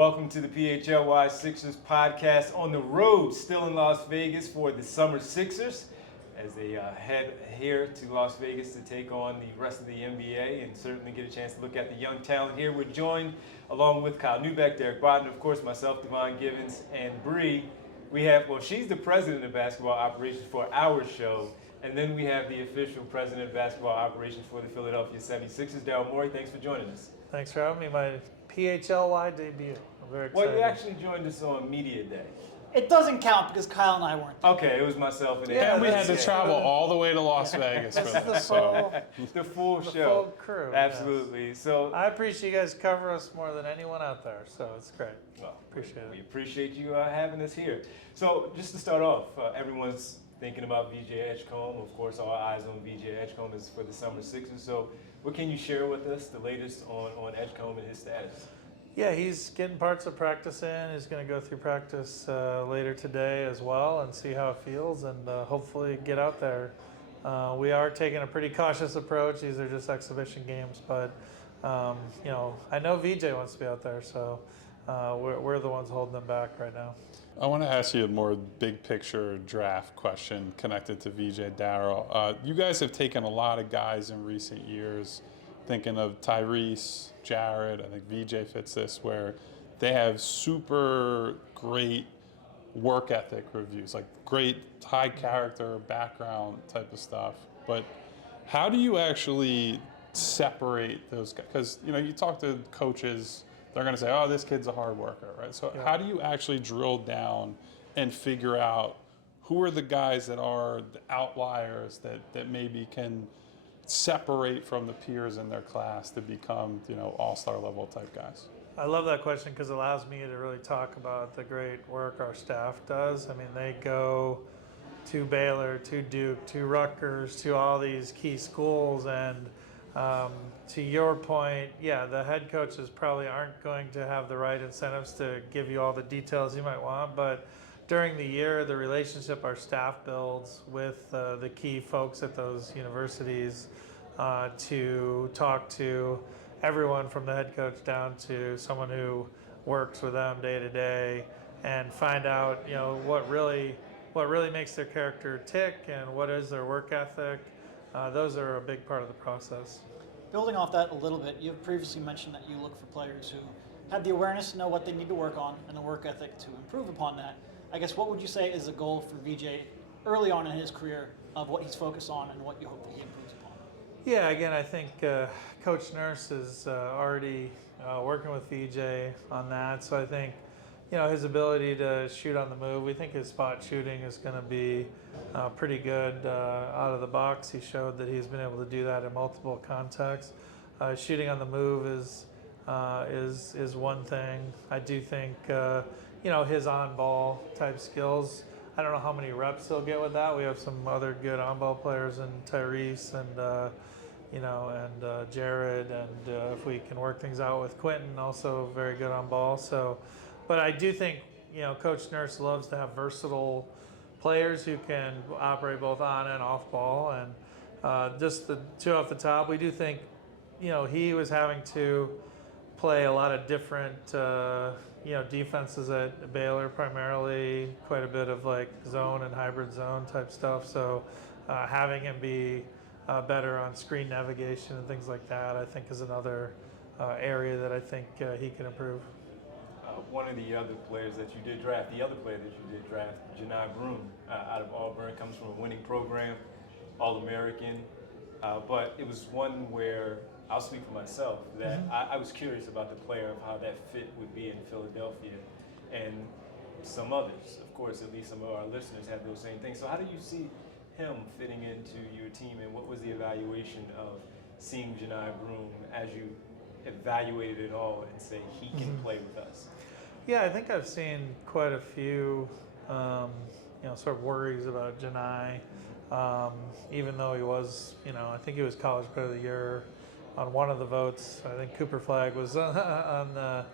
Welcome to the PHLY Sixers Podcast on the road, still in Las Vegas for the Summer Sixers as they head here to Las Vegas to take on the rest of the NBA and certainly get a chance to look at the young talent here. We're joined along with Kyle Neubeck, Derek Bodner, of course, myself, Devon Givens, and Bree. We have, she's the president of basketball operations for our show, and then we have the official president of basketball operations for the Philadelphia 76ers, Daryl Morey. Thanks for joining us. Thanks for having me. My PHLY debut. I'm very excited. Well, you actually joined us on Media Day. It doesn't count because Kyle and I weren't there. Okay, it was myself and Yeah, And we had to travel all the way to Las Vegas for This is this. the full the show. full crew. Absolutely. Yes. So I appreciate you guys cover us more than anyone out there, so it's great. well, Appreciate it. we appreciate you having us here. So just to start off, everyone's thinking about VJ Edgecombe. Of course, all eyes on VJ Edgecombe is for the Summer Sixers. So what can you share with us, the latest on Edgecombe and his status? Yeah, he's getting parts of practice in. He's going to go through practice later today as well and see how it feels and hopefully get out there. We are taking a pretty cautious approach. These are just exhibition games, but I know VJ wants to be out there, so we're the ones holding them back right now. I want to ask you a more big picture draft question connected to VJ, Daryl. You guys have taken a lot of guys in recent years, thinking of Tyrese, Jared, I think VJ fits this, where they have super great work ethic reviews, like great high character background type of stuff. But how do you actually separate those guys? Because you talk to coaches, they're going to say, oh, this kid's a hard worker, right? So Yeah. how do you actually drill down and figure out who are the guys that are the outliers that maybe can separate from the peers in their class to become, all-star level type guys? I love that question because it allows me to really talk about the great work our staff does. I mean, they go to Baylor, to Duke, to Rutgers, to all these key schools. And to your point, yeah, the head coaches probably aren't going to have the right incentives to give you all the details you might want. But during the year, the relationship our staff builds with the key folks at those universities to talk to everyone from the head coach down to someone who works with them day to day and find out, what really makes their character tick and what is their work ethic. Those are a big part of the process. Building off that a little bit, you've previously mentioned that you look for players who have the awareness to know what they need to work on and the work ethic to improve upon that. I guess what would you say is a goal for VJ early on in his career of what he's focused on and what you hope that he improves upon? Yeah, again, I think Coach Nurse is already working with VJ on that. So I think, his ability to shoot on the move, we think his spot shooting is going to be pretty good out of the box. He showed that he's been able to do that in multiple contexts. Shooting on the move is one thing. I do think, his on-ball type skills, I don't know how many reps he'll get with that. We have some other good on-ball players in Tyrese and Jared, and if we can work things out with Quentin, also very good on ball. So, but I do think Coach Nurse loves to have versatile players who can operate both on and off ball. And just the two off the top, we do think he was having to play a lot of different defenses at Baylor, primarily quite a bit of like zone and hybrid zone type stuff. So having him be better on screen navigation and things like that, I think is another area that I think he can improve. One of the other players that you did draft, Janai Broom, out of Auburn, comes from a winning program, All-American. But it was one where, I'll speak for myself, that I was curious about the player, of how that fit would be in Philadelphia. And some others, of course, at least some of our listeners have those same things. So how do you see him fitting into your team, and what was the evaluation of seeing Janai Broom as you evaluated it all and say he can play with us? Yeah, I think I've seen quite a few, sort of worries about Janai, even though he was, I think he was College Player of the Year on one of the votes. I think Cooper Flagg was on a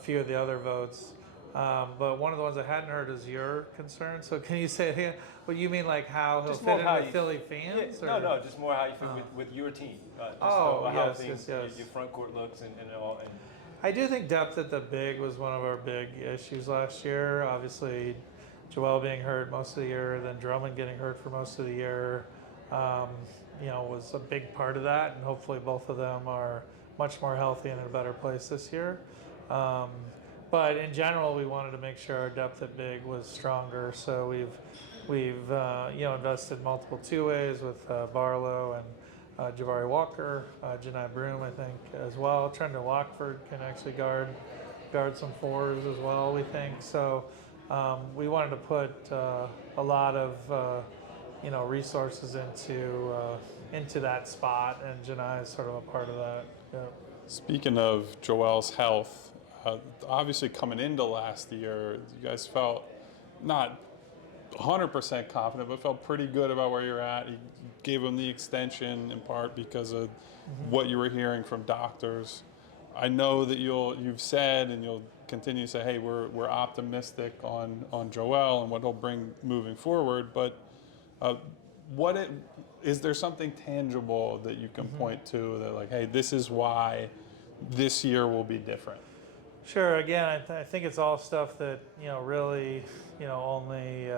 few of the other votes. But one of the ones I hadn't heard is your concern. So can you say what you mean, like how he'll fit in with Philly fans? Yeah, no, just more how you fit with your team. How yes, your front court looks and all. And I do think depth at the big was one of our big issues last year. Obviously, Joel being hurt most of the year, then Drummond getting hurt for most of the year, was a big part of that. And hopefully both of them are much more healthy and in a better place this year. But in general, we wanted to make sure our depth at big was stronger. So we've invested multiple two-ways with Barlow and Jabari Walker, Janai Broom, I think, as well. Trendon Lockford can actually guard some fours as well, we think. So we wanted to put a lot of resources into that spot, and Janai is sort of a part of that. Yeah. Speaking of Joel's health, obviously coming into last year, you guys felt not 100% confident, but felt pretty good about where you're at. You gave him the extension in part because of what you were hearing from doctors. I know that you've said and you'll continue to say, hey, we're optimistic on Joel and what he'll bring moving forward. But is there something tangible that you can point to that, like, hey, this is why this year will be different? Sure. Again, I think it's all stuff that really only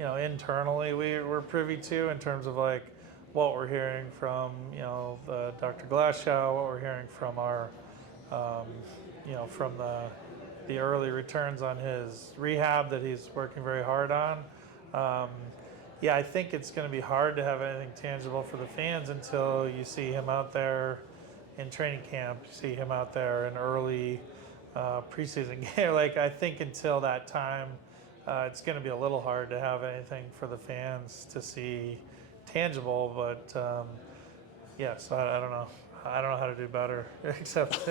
internally we're privy to in terms of like what we're hearing from Dr. Glashow, what we're hearing from our from the early returns on his rehab that he's working very hard on. I think it's going to be hard to have anything tangible for the fans until you see him out there in training camp, you see him out there in early preseason game. Like, I think until that time, it's going to be a little hard to have anything for the fans to see tangible. But so I don't know. I don't know how to do better except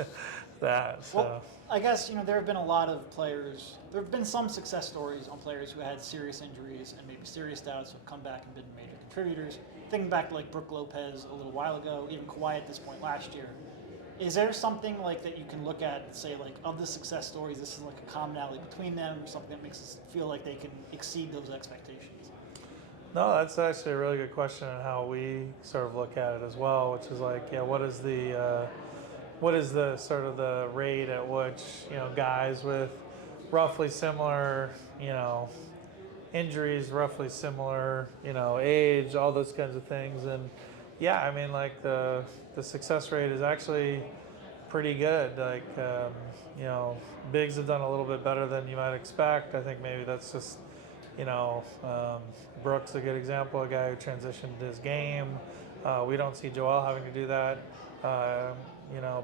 that. So. Well, I guess there have been a lot of players. There have been some success stories on players who had serious injuries and maybe serious doubts who have come back and been major contributors. Thinking back to like Brook Lopez a little while ago, even Kawhi at this point last year. Is there something like that you can look at and say, like, of the success stories, this is like a commonality between them, or something that makes us feel like they can exceed those expectations? No, that's actually a really good question on how we sort of look at it as well, which is like, what is the sort of the rate at which guys with roughly similar injuries, roughly similar age, all those kinds of things. And I mean, like the success rate is actually pretty good. Like bigs have done a little bit better than you might expect. I think maybe that's just Brooks a good example, a guy who transitioned his game. We don't see Joel having to do that.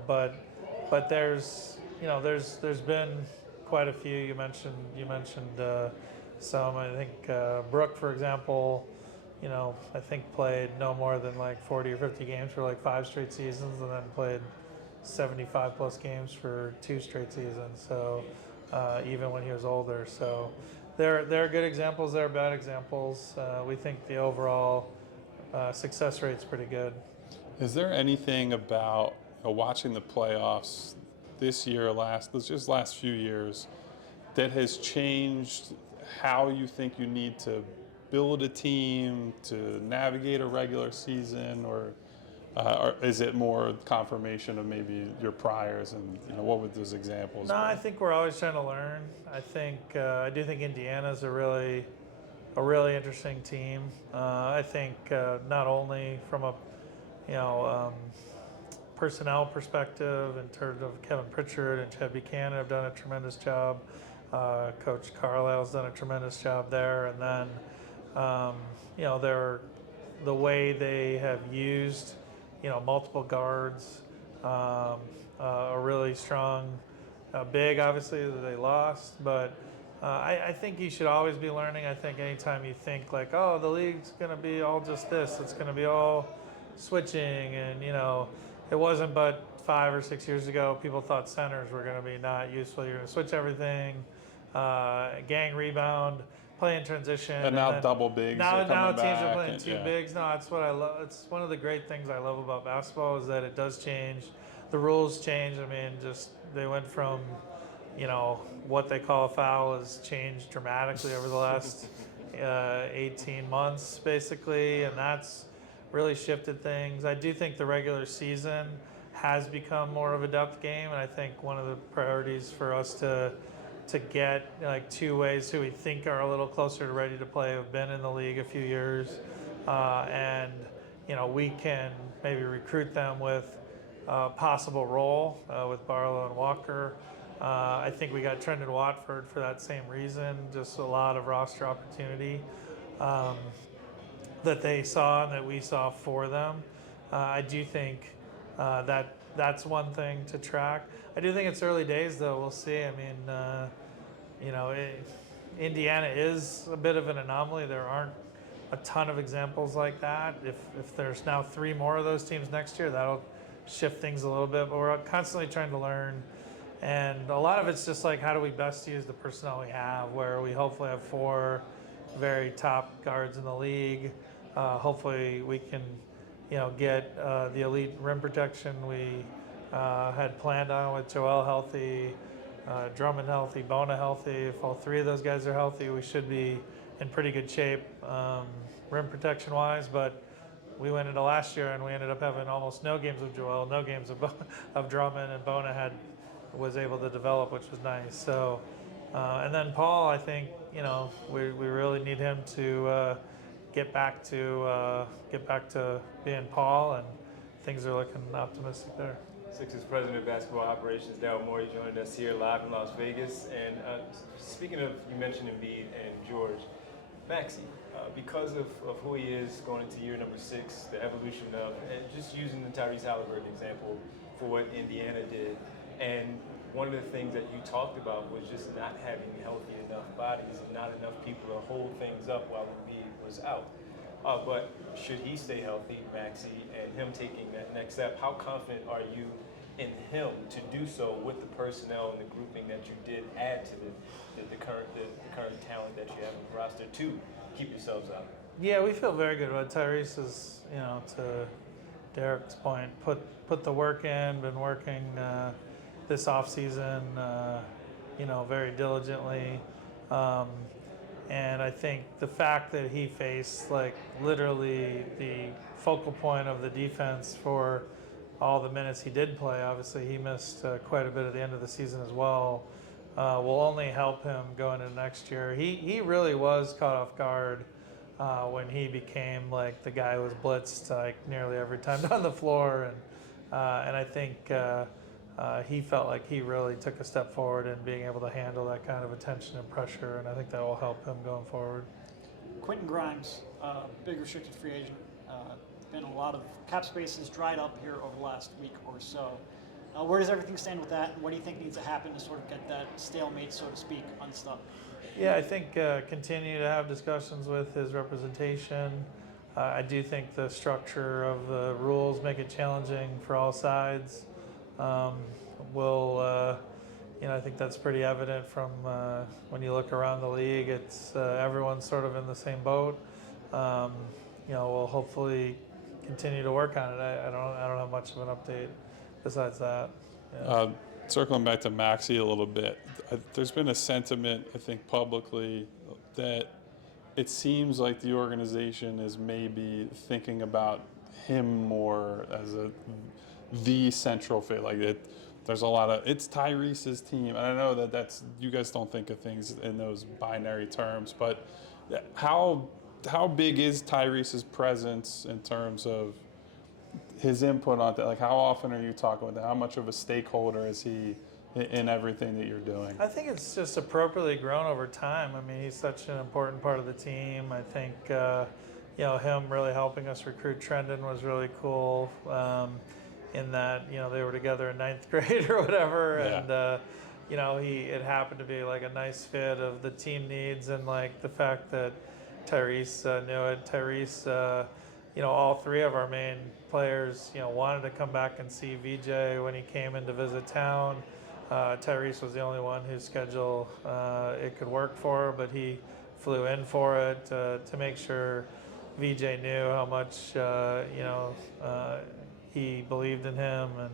But there's been quite a few. You mentioned some. I think Brooke, for example, I think played no more than like 40 or 50 games for like 5 straight seasons, and then played 75 plus games for 2 straight seasons. So even when he was older, so there are good examples, there are bad examples. We think the overall success rate's pretty good. Is there anything about watching the playoffs this year, last few years, that has changed how you think you need to build a team to navigate a regular season, or is it more confirmation of maybe your priors, and what would those examples be? No, I think we're always trying to learn. I do think Indiana's a really interesting team. I think not only from a personnel perspective in terms of Kevin Pritchard and Chad Buchanan have done a tremendous job. Coach Carlisle's done a tremendous job there, and then the way they have used multiple guards, a really strong big, obviously, that they lost, but I think you should always be learning. I think anytime you think like, oh, the league's going to be all just this, it's going to be all switching, and it wasn't but 5 or 6 years ago people thought centers were going to be not useful. You're going to switch everything, gang rebound, play in transition, and now double bigs. Now coming teams back are playing 2 bigs. No, it's what I love. It's one of the great things I love about basketball is that it does change. The rules change. I mean, just they went from what they call a foul has changed dramatically over the last 18 months, basically, and that's really shifted things. I do think the regular season has become more of a depth game, and I think one of the priorities for us to get like two ways who we think are a little closer to ready to play have been in the league a few years, and we can maybe recruit them with possible role with Barlow and Walker. I think we got Trendon Watford for that same reason, just a lot of roster opportunity that they saw and that we saw for them. I do think that's one thing to track. I do think it's early days, though. We'll see. I mean, Indiana is a bit of an anomaly. There aren't a ton of examples like that. If there's now 3 more of those teams next year, that'll shift things a little bit. But we're constantly trying to learn. And a lot of it's just like, how do we best use the personnel we have, where we hopefully have 4 very top guards in the league. Hopefully we can, get the elite rim protection we had planned on with Joel healthy, Drummond healthy, Bona healthy. If all 3 of those guys are healthy, we should be in pretty good shape rim protection wise. But we went into last year and we ended up having almost no games of Joel, no games of Drummond, and Bona was able to develop, which was nice. So, and then Paul, I think we really need him to get back to being Paul, and things are looking optimistic there. Sixers President of Basketball Operations, Daryl Morey, joined us here live in Las Vegas. And speaking of, you mentioned Embiid and George, Maxey, because of who he is going into year number 6, the evolution of, and just using the Tyrese Halliburton example for what Indiana did. And one of the things that you talked about was just not having healthy enough bodies and not enough people to hold things up while Embiid was out. But should he stay healthy, Maxey, and him taking that next step, how confident are you in him to do so with the personnel and the grouping that you did add to the current talent that you have on the roster to keep yourselves out? Yeah, we feel very good about Tyrese. Is to Derek's point, put the work in, been working this offseason, very diligently. And I think the fact that he faced literally the focal point of the defense for all the minutes he did play, obviously he missed quite a bit at the end of the season as well, will only help him going into next year. He really was caught off guard when he became the guy who was blitzed nearly every time down the floor, and I think he felt like he really took a step forward in being able to handle that kind of attention and pressure, and I think that will help him going forward. Quentin Grimes, big restricted free agent. Been a lot of cap space has dried up here over the last week or so. Where does everything stand with that? What do you think needs to happen to sort of get that stalemate, so to speak, unstuck? Yeah, I think continue to have discussions with his representation. I do think the structure of the rules make it challenging for all sides. I think that's pretty evident from when you look around the league. It's everyone's sort of in the same boat. We'll hopefully continue to work on it. I don't have much of an update besides that. Yeah. Circling back to Maxey a little bit, there's been a sentiment, I think, publicly that it seems like the organization is maybe thinking about him more as the central figure. There's a lot of, it's Tyrese's team, and I know that's you guys don't think of things in those binary terms, but how big is Tyrese's presence in terms of his input on that? How often are you talking with him? How much of a stakeholder is he in everything that you're doing? I think it's just appropriately grown over time. I mean, he's such an important part of the team. I think him really helping us recruit Trendon was really cool. In that they were together in 9th grade or whatever, yeah. And it happened to be a nice fit of the team needs, and the fact that Tyrese knew it. Tyrese, all 3 of our main players, wanted to come back and see VJ when he came in to visit town. Tyrese was the only one whose schedule it could work for, but he flew in for it to make sure VJ knew how much he believed in him, and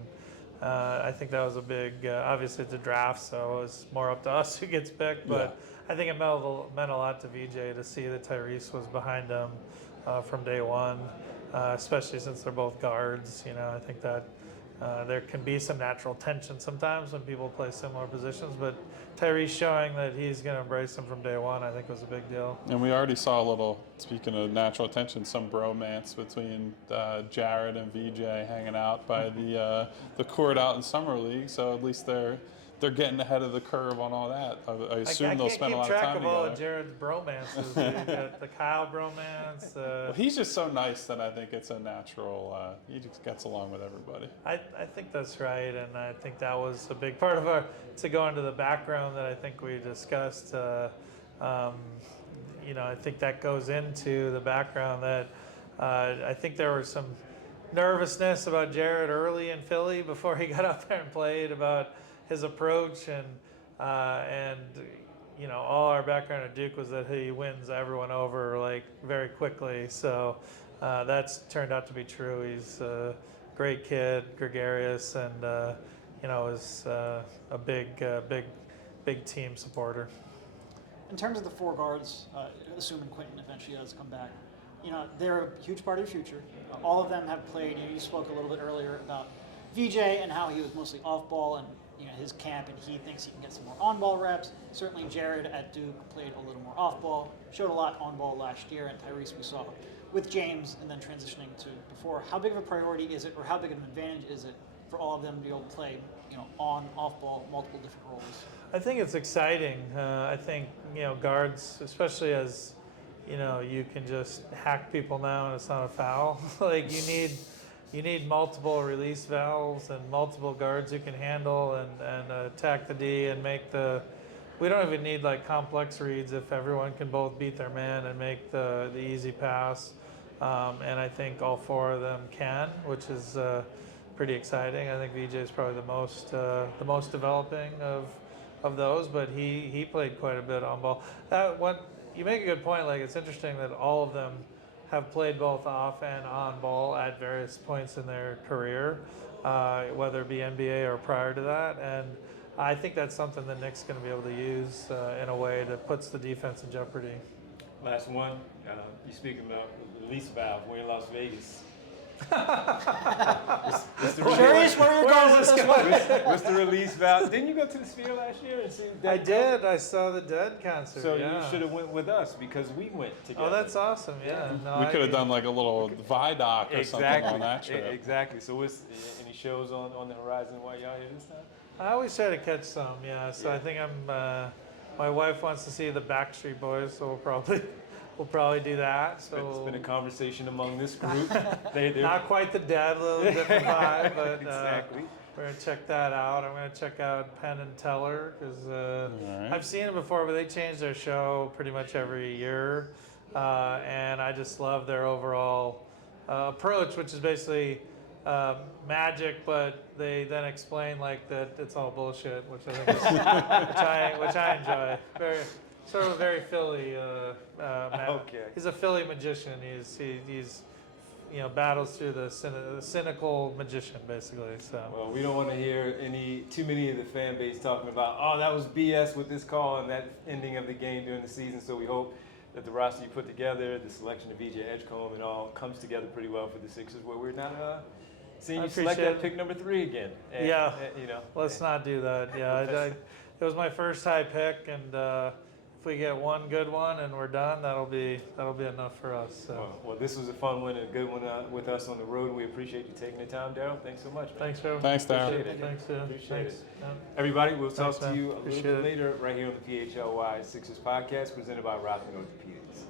I think that was a big. Obviously, it's a draft, so it's more up to us who gets picked. But yeah. I think it meant a lot to VJ to see that Tyrese was behind him from day one, especially since they're both guards. I think that there can be some natural tension sometimes when people play similar positions, but Tyrese showing that he's going to embrace them from day one, I think was a big deal. And we already saw a little, speaking of natural tension, some bromance between Jared and VJ hanging out by the court out in Summer League. So at least they're getting ahead of the curve on all that. I assume they'll spend a lot of time together. I can't keep track of all of Jared's bromances. You got the Kyle bromance. Well, he's just so nice that I think it's a natural. He just gets along with everybody. I think that's right, and I think that was a big part of to go into the background that I think we discussed. I think that goes into the background that I think there was some nervousness about Jared early in Philly before he got up there and played, about his approach, and all our background at Duke was that he wins everyone over like very quickly. So that's turned out to be true. He's a great kid, gregarious, and is a big team supporter. In terms of the four guards, assuming Quentin eventually does come back, they're a huge part of your future. All of them have played. You spoke a little bit earlier about VJ and how he was mostly off ball, and his camp, and he thinks he can get some more on-ball reps. Certainly Jared at Duke played a little more off-ball, showed a lot on-ball last year, and Tyrese we saw with James and then transitioning to before. How big of a priority is it, or how big of an advantage is it for all of them to be able to play on, off-ball, multiple different roles? I think it's exciting. I think, guards, especially as, you can just hack people now and it's not a foul. Like you need multiple release valves and multiple guards who can handle and attack the D and make we don't even need like complex reads if everyone can both beat their man and make the easy pass. And I think all four of them can, which is pretty exciting. I think VJ is probably the most developing of those, but he played quite a bit on ball. You make a good point. Like, it's interesting that all of them have played both off and on ball at various points in their career, whether it be NBA or prior to that. And I think that's something that Nick's going to be able to use in a way that puts the defense in jeopardy. Last one, you speaking about release valve. We're in Las Vegas. Curious where you're going with this one. What's the release valve? Didn't you go to the Sphere last year and see Dead? I did. I saw the Dead concert. So yeah. you should have went with us because we went together. Oh, that's awesome. Yeah. No, We could have done like a little Vidoc or something on that trip. Exactly. So any shows on the horizon while y'all here this time? I always try to catch some. Yeah. So I think my wife wants to see the Backstreet Boys, so we'll probably do that. So It's been a conversation among this group. Not quite the Dead, a little different vibe, but exactly. We're gonna check that out. I'm gonna check out Penn and Teller because right. I've seen it before, but they change their show pretty much every year, and I just love their overall approach, which is basically magic, but they then explain like that it's all bullshit, which I think is, which I enjoy. Sort of a very Philly. Okay. He's a Philly magician. He's battles through the cynical magician, basically. So. Well, we don't want to hear too many of the fan base talking about, oh, that was BS with this call and that ending of the game during the season. So we hope that the roster you put together, the selection of VJ Edgecombe, and all comes together pretty well for the Sixers, where we're not seeing you select that pick number 3 again. And, yeah. Let's not do that. Yeah. It was my first high pick, and if we get one good one and we're done, that'll be enough for us. So. Well, this was a fun one and a good one with us on the road. We appreciate you taking the time, Daryl. Thanks so much, man. Thanks, Daryl. Thanks, Daryl. Appreciate it. Thanks, Appreciate it. Yeah. Everybody, we'll talk to man. you a little Appreciate bit it. later right here on the PHLY Sixers Podcast, presented by Rockland Orthopedics.